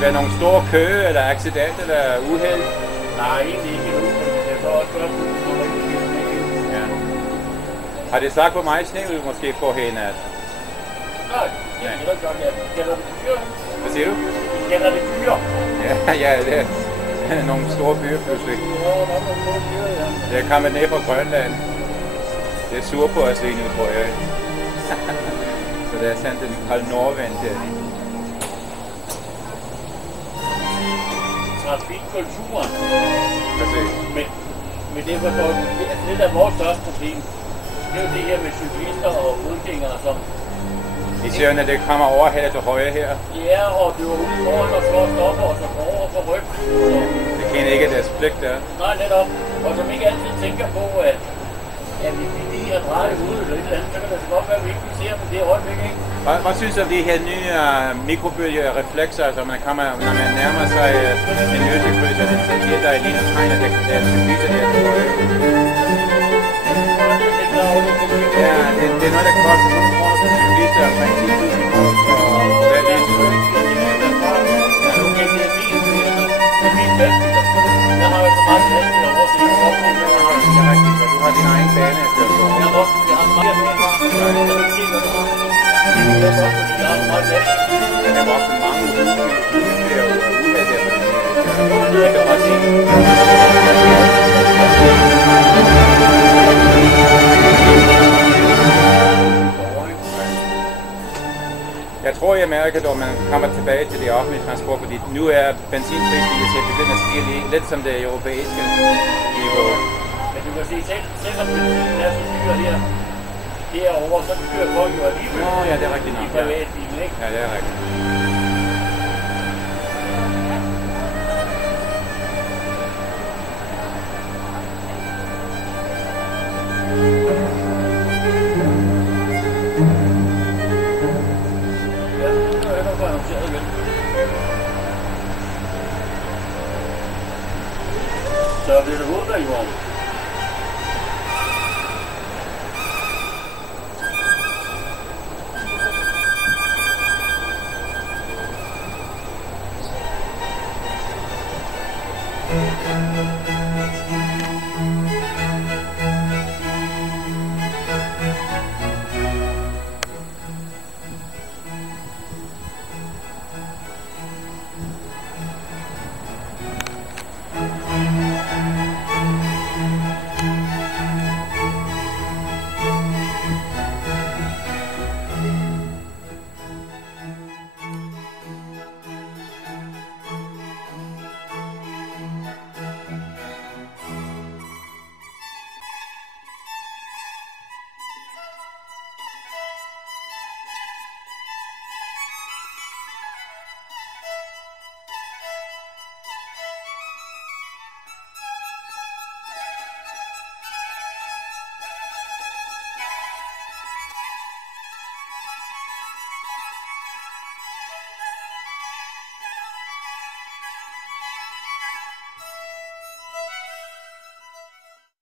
været nogle store kø, eller accident, eller uheld? Nej, egentlig ikke endnu, men det er så også først Ja. Har det sagt, hvor meget sne vi måske får her i nat? Nej, jeg kender det godt, ja. Kender det fyre? Hvad siger du? Kender det fyre? Ja, det er nogle store byer pludselig. Ja, der er nogle store fyre, ja. Det er kommet ned fra Grønland. Det er sur på os lige nu, tror jeg. Så det er sandt en kold nordvind der. Trafikkulturen. Præcis. Men det er for det der er vores største problem. Det er jo det her med cyklister og fodgængere, som... Især når det kommer over her til højre her. Ja, og det var ude foran og slår stopper og så går over for ryg. Det kender ikke deres pligt der. Nej, netop. Og som ikke altid tænker på, at hvis vi lige har drejet ude eller et eller andet, så kan det godt være, at vi ikke kan se dem det øjeblik, ikke? Hvad synes du om de her nye mikrobølgereflekser, altså når man nærmer sig en løsekryds, og det er der ligner tegn, at der er cyklister der til højre? Ja, det er noget, der koster 100 kroner for cyklister, omkring 10.000 kroner for hver løsekryds. Jeg har jo så meget plads til at overse det op til, Det er rigtigt, du har din egen bane at køre på. jeg har meget plads. Jeg vil se, hvad du har. Det er godt, fordi jeg har meget plads. Der er vokset mange uheld der, fordi jeg kan bare sige. Jeg tror i Amerika, når man kommer tilbage til det offentlige transport, fordi nu er benzinprisen i begyndt at stige lidt som det europæiske niveau. Men du kan se, selvom benzinen er så dyr her, herovre, så kører folk jo alligevel. Nå ja, det er rigtigt nok. I privatbilen, ikke? Ja, det er rigtigt. Så bliver det håber i morgen.